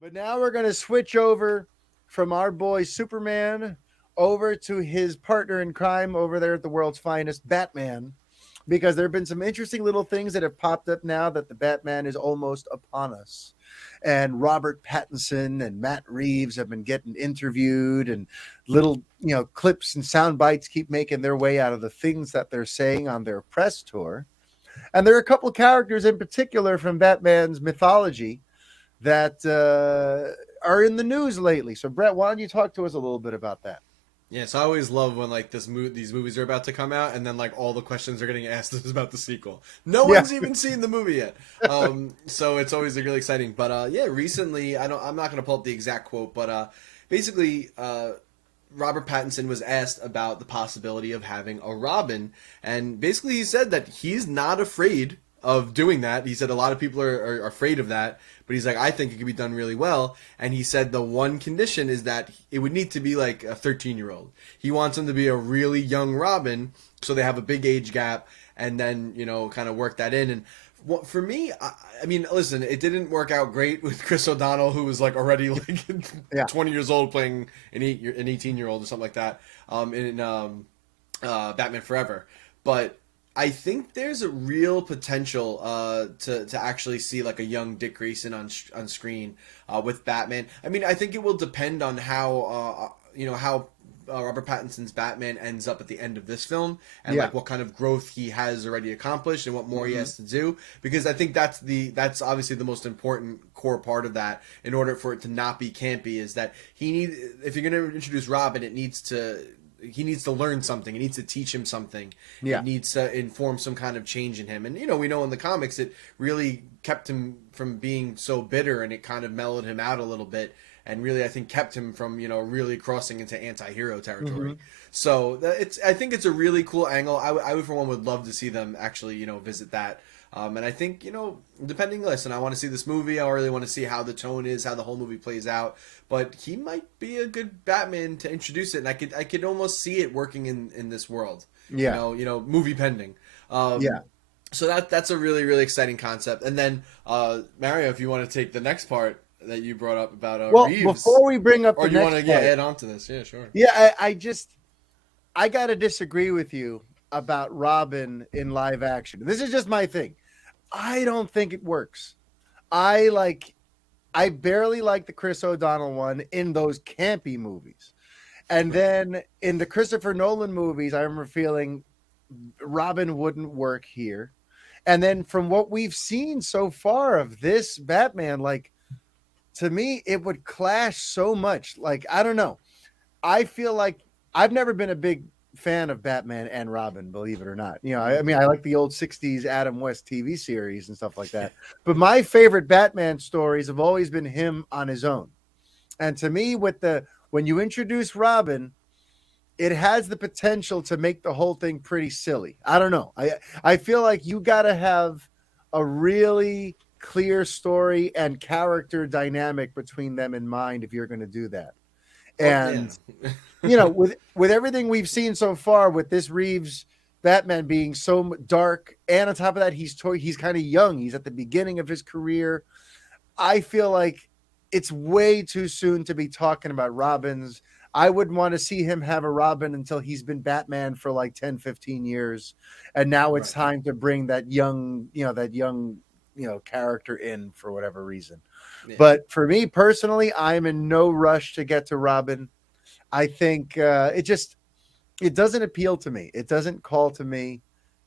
But now we're going to switch over from our boy Superman over to his partner in crime over there at the world's finest, Batman, because there have been some interesting little things that have popped up now that the Batman is almost upon us. And Robert Pattinson and Matt Reeves have been getting interviewed, and little, clips and sound bites keep making their way out of the things that they're saying on their press tour. And there are a couple characters in particular from Batman's mythology that are in the news lately. So, Brett, why don't you talk to us a little bit about that? Yeah, so I always love when like these movies are about to come out, and then like all the questions are getting asked is about the sequel. No Yeah. one's even seen the movie yet, so it's always really exciting. But yeah, recently I'm not gonna pull up the exact quote, but basically Robert Pattinson was asked about the possibility of having a Robin, and basically he said that he's not afraid of doing that. He said a lot of people are afraid of that, but he's like, I think it could be done really well. And he said the one condition is that it would need to be like a 13-year-old. He wants him to be a really young Robin, so they have a big age gap, and then kind of work that in. And for me, I mean, listen, it didn't work out great with Chris O'Donnell, who was like already like Yeah. 20 years old playing an 18-year-old or something like that in Batman Forever. But I think there's a real potential to actually see like a young Dick Grayson on screen with Batman. I mean, I think it will depend on how Robert Pattinson's Batman ends up at the end of this film, and Yeah. like what kind of growth he has already accomplished and what more he Mhm. has to do. Because I think that's obviously the most important core part of that. In order for it to not be campy, is that if you're going to introduce Robin, he needs to learn something. It needs to teach him something. Yeah. It needs to inform some kind of change in him. And we know in the comics it really kept him from being so bitter, and it kind of mellowed him out a little bit, and really I think kept him from really crossing into anti-hero territory. Mhm. So I think it's a really cool angle. I would for one would love to see them actually visit that. And I think, depending, listen, I want to see this movie. I really want to see how the tone is, how the whole movie plays out. But he might be a good Batman to introduce it, and I could almost see it working in this world. Yeah. Movie pending. Yeah. So that's a really, really exciting concept. And then, Mario, if you want to take the next part that you brought up about Well, Reeves, before we bring up or the do you want next to part, add on to this? Yeah, sure. yeah, I got to disagree with you about Robin in live action. This is just my thing. I don't think it works. I barely like the Chris O'Donnell one in those campy movies. And then in the Christopher Nolan movies, I remember feeling Robin wouldn't work here. And then from what we've seen so far of this Batman, like, to me, it would clash so much. Like, I don't know. I feel like I've never been a big fan of Batman and Robin, believe it or not. I mean, I like the old 60s Adam West TV series and stuff like that. But my favorite Batman stories have always been him on his own. And to me, when you introduce Robin, it has the potential to make the whole thing pretty silly. I don't know. I feel like you got to have a really clear story and character dynamic between them in mind if you're going to do that. Well, And yeah. with everything we've seen so far with this Reeves Batman being so dark, and on top of that, he's kind of young. He's at the beginning of his career. I feel like it's way too soon to be talking about Robins. I wouldn't want to see him have a Robin until he's been Batman for like 10, 15 years. And now it's Right. time to bring that young character in for whatever reason. Yeah. But for me personally, I'm in no rush to get to Robin. I think it doesn't appeal to me. It doesn't call to me.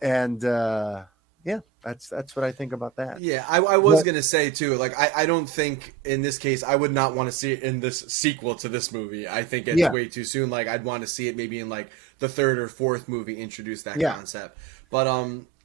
And yeah, that's what I think about that. Yeah, I was But gonna say too. Like, I don't think in this case I would not want to see it in this sequel to this movie. I think it's yeah, way too soon. Like, I'd want to see it maybe in like the third or fourth movie introduce that yeah, concept. But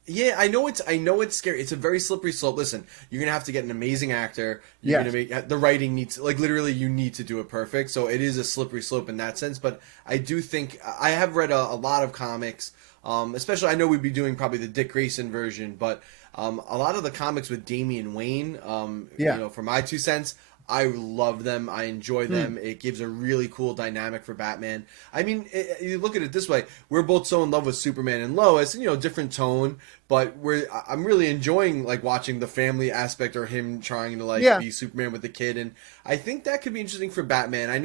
yeah, I know it's scary. It's a very slippery slope. Listen, you're gonna have to get an amazing actor. You're yes, gonna make the writing needs, like, literally you need to do it perfect. So it is a slippery slope in that sense. But I do think I have read a lot of comics. Especially, I know we'd be doing probably the Dick Grayson version, but a lot of the comics with Damian Wayne, yeah, for my 2 cents, I love them. I enjoy Hmm. them. It gives a really cool dynamic for Batman. I mean, you look at it this way: we're both so in love with Superman and Lois, and different tone. But I'm really enjoying like watching the family aspect or him trying to like Yeah. be Superman with the kid, and I think that could be interesting for Batman. I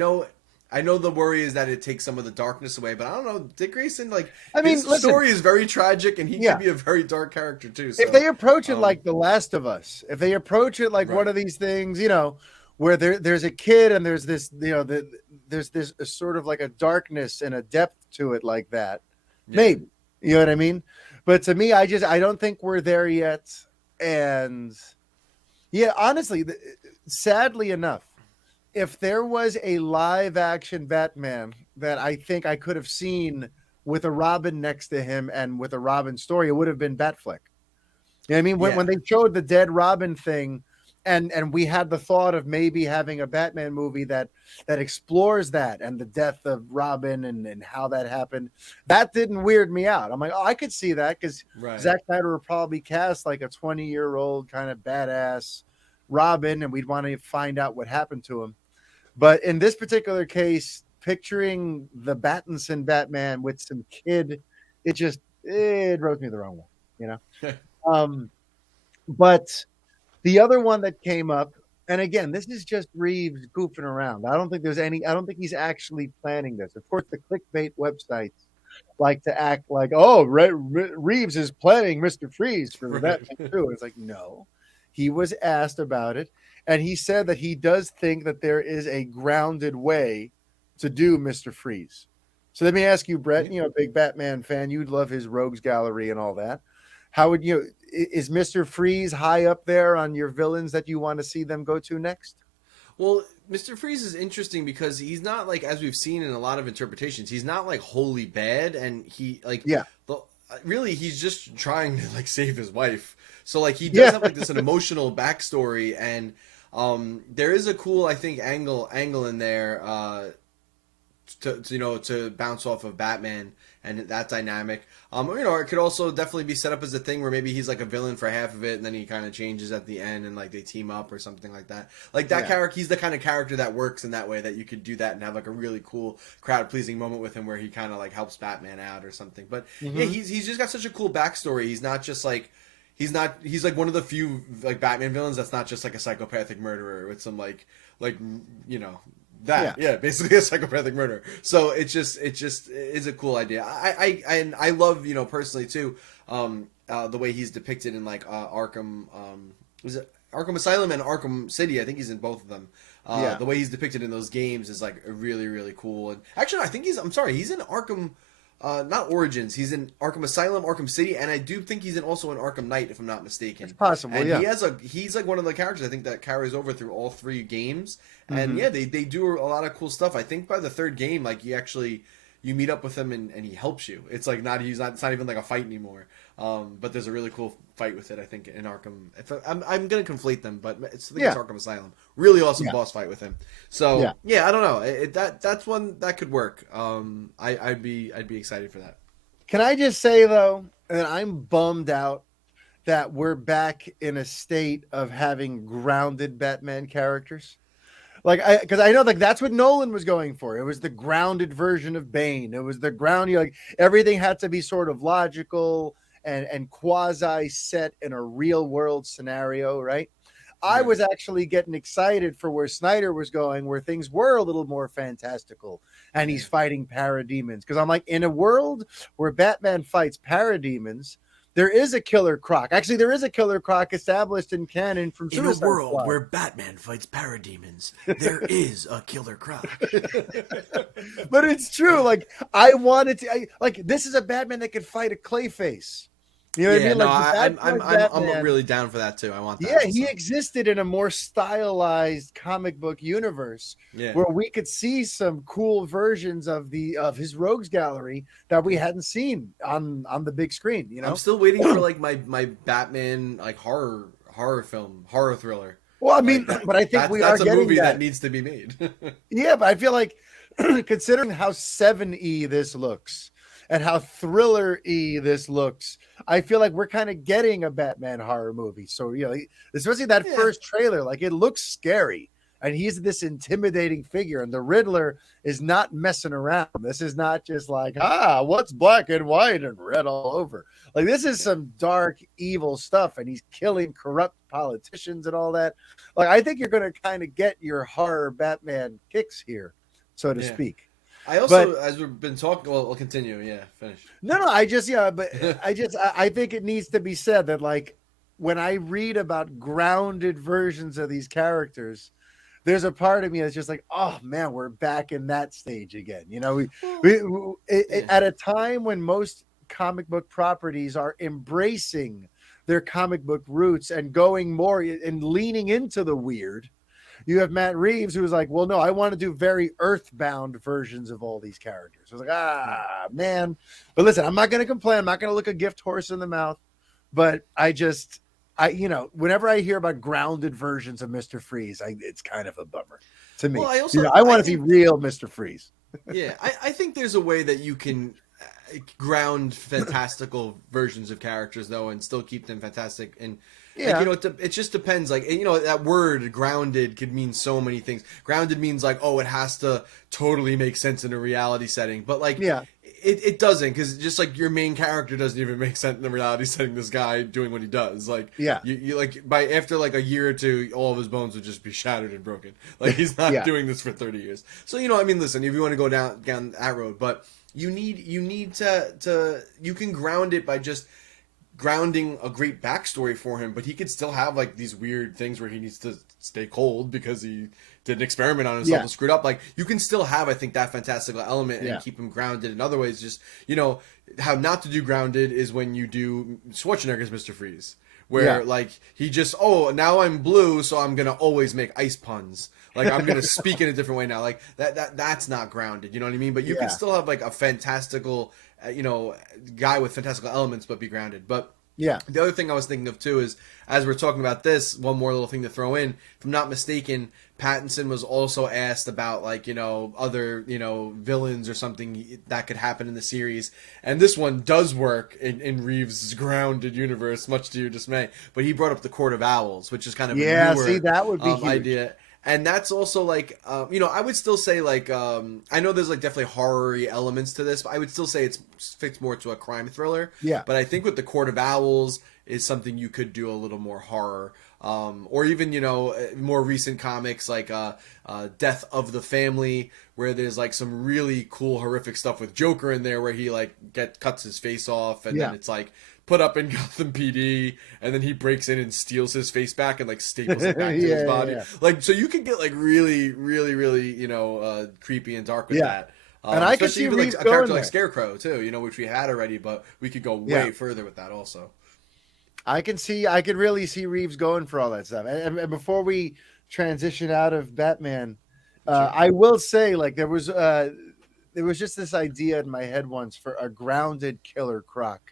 know the worry is that it takes some of the darkness away, but I don't know. Dick Grayson, like I mean, his listen. story is very tragic, and he Yeah. could be a very dark character too. If So, they approach it like The Last of Us, if they approach it like one right, of these things, where there's a kid and there's this, there's this sort of like a darkness and a depth to it like that, yeah, maybe, you know what I mean? But to me, I don't think we're there yet. And yeah, honestly, sadly enough, if there was a live action Batman that I think I could have seen with a Robin next to him and with a Robin story, it would have been Batfleck. You know what I mean? When yeah. they showed the dead Robin thing, and we had the thought of maybe having a Batman movie that explores that and the death of Robin and how that happened, that didn't weird me out. I'm like, oh, I could see that because Right. Zack Snyder would probably cast like a 20-year-old kind of badass Robin, and we'd want to find out what happened to him. But in this particular case, picturing the Pattinson Batman with some kid, it rubs me the wrong way, you know. Um, but the other one that came up, and again, this is just Reeves goofing around. I don't think he's actually planning this. Of course, the clickbait websites like to act like, oh, Reeves is planning Mr. Freeze for the Right. Batman too. It's like, no, he was asked about it, and he said that he does think that there is a grounded way to do Mr. Freeze. So let me ask you, Brett, Yeah. big Batman fan, you'd love his rogues gallery and all that. How would is Mr. Freeze high up there on your villains that you want to see them go to next? Well, Mr. Freeze is interesting because he's not like, as we've seen in a lot of interpretations, he's not like wholly bad, and he like Yeah. the really he's just trying to like save his wife. So like he does Yeah. have like this an emotional backstory, and there is a cool I think angle in there to bounce off of Batman and that dynamic. It could also definitely be set up as a thing where maybe he's like a villain for half of it, and then he kind of changes at the end, and like they team up or something like that. Like that Yeah. character, he's the kind of character that works in that way that you could do that and have like a really cool crowd pleasing moment with him where he kind of like helps Batman out or something. But yeah, Hmm. he's just got such a cool backstory. He's not just like he's like one of the few like Batman villains that's not just like a psychopathic murderer with some like you know Yeah. that basically a psychopathic murder. So it just is a cool idea. I love personally too the way he's depicted in like Arkham is it Arkham Asylum and Arkham City. I think he's in both of them. Yeah. The way he's depicted in those games is like really really cool. And actually, I think he's in Arkham. Not Origins. He's in Arkham Asylum, Arkham City, and I do think he's also in Arkham Knight, if I'm not mistaken. It's possible. And Yeah. he's like one of the characters I think that carries over through all three games. And Hmm. yeah, they do a lot of cool stuff. I think by the third game, like you meet up with him and he helps you. It's like it's not even like a fight anymore. But there's a really cool fight with it. I think in Arkham. I'm gonna conflate them, but I think Yeah. it's Arkham Asylum. Really awesome Yeah. boss fight with him. So Yeah. yeah, I don't know. That's one that could work. I'd be excited for that. Can I just say though that I'm bummed out that we're back in a state of having grounded Batman characters. Because I know like that's what Nolan was going for. It was the grounded version of Bane. It was the ground. Like everything had to be sort of logical and quasi set in a real world scenario, right? I Right. was actually getting excited for where Snyder was going, where things were a little more fantastical, and he's Yeah. fighting parademons. Because I'm like, in a world where Batman fights parademons, there is a killer croc. Actually, there is a killer croc established in canon from In a Suicide world Squad. where Batman fights parademons, there is a killer croc. But it's true. Like I wanted to. Like this is a Batman that could fight a Clayface. You know what I Yeah, mean? no, Like I'm Batman, really down for that too. I want that. yeah, he Also. existed in a more stylized comic book universe Yeah. where we could see some cool versions of his rogues gallery that we hadn't seen on the big screen. I'm still waiting for like my Batman like horror film horror thriller. Well, I mean, Like, but I think we are that's a getting movie that. that needs to be made. Yeah, but I feel like considering how 7E this looks and how thriller-y this looks, I feel like we're kind of getting a Batman horror movie. So, especially that Yeah. first trailer, like it looks scary. and he's this intimidating figure, and the Riddler is not messing around. This is not just like, what's black and white and red all over. Like, this is some dark, evil stuff, and he's killing corrupt politicians and all that. Like, I think you're going to kind of get your horror Batman kicks here, so to speak. I also, as we've been talking, well, I'll continue. Yeah, finish. No, I think it needs to be said that, like, when I read about grounded versions of these characters, there's a part of me that's just like, oh man, we're back in that stage again. You know, at a time when most comic book properties are embracing their comic book roots and going more and leaning into the weird. You have Matt Reeves, who was like, well, no, I want to do very earthbound versions of all these characters. I was like, man. But listen, I'm not going to complain. I'm not going to look a gift horse in the mouth. But whenever I hear about grounded versions of Mr. Freeze, it's kind of a bummer to me. Well, I want to see real Mr. Freeze. Yeah, I think there's a way that you can ground fantastical versions of characters, though, and still keep them fantastic. And yeah, like, it just depends. Like, that word grounded could mean so many things. Grounded means like, it has to totally make sense in a reality setting. But like, it doesn't, because just like your main character doesn't even make sense in the reality setting. This guy doing what he does, like, you like after like a year or two, all of his bones would just be shattered and broken. Like, he's not doing this for 30 years. So listen, if you want to go down that road, but you need to you can ground it by just grounding a great backstory for him, but he could still have like these weird things where he needs to stay cold because he did an experiment on himself and screwed up. Like, you can still have, I think, that fantastical element and keep him grounded in other ways. Just, how not to do grounded is when you do Schwarzenegger's Mr. Freeze, where like he just, now I'm blue, so I'm gonna always make ice puns. Like, I'm gonna speak in a different way now. Like, that's not grounded. You know what I mean? But you can still have like a fantastical, guy with fantastical elements, but be grounded. But the other thing I was thinking of too is, as we're talking about this, one more little thing to throw in. If I'm not mistaken, Pattinson was also asked about like, other, villains or something that could happen in the series. And this one does work in Reeves' grounded universe, much to your dismay. But he brought up the Court of Owls, which is kind of a newer, that would be huge. idea. And that's also like, I would still say like, I know there's like definitely horror-y elements to this, but I would still say it fits more to a crime thriller. Yeah. But I think with the Court of Owls is something you could do a little more horror. Or even, more recent comics like Death of the Family, where there's like some really cool horrific stuff with Joker in there, where he like cuts his face off, and then it's like put up in Gotham PD, and then he breaks in and steals his face back and like staples it back to his body. Like, so you can get like really, really, really, creepy and dark with that. And I can see even Reeves like a character going like Scarecrow too, which we had already, but we could go way further with that also. I could really see Reeves going for all that stuff. And before we transition out of Batman, I will say, like, there was just this idea in my head once for a grounded Killer Croc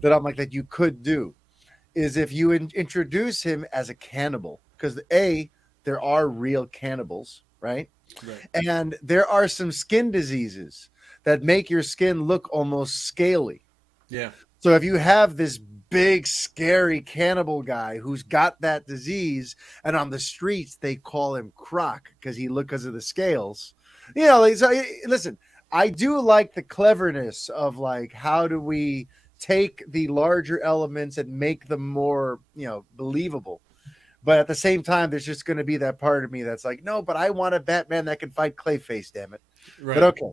that I'm like, that you could do, is if you introduce him as a cannibal, because there are real cannibals, right? And there are some skin diseases that make your skin look almost scaly. Yeah. So if you have this big, scary cannibal guy who's got that disease, and on the streets they call him Croc because of the scales. Listen, I do like the cleverness of like, how do we take the larger elements and make them more, believable. But at the same time, there's just going to be that part of me that's like, no, but I want a Batman that can fight Clayface, damn it. Right. But okay.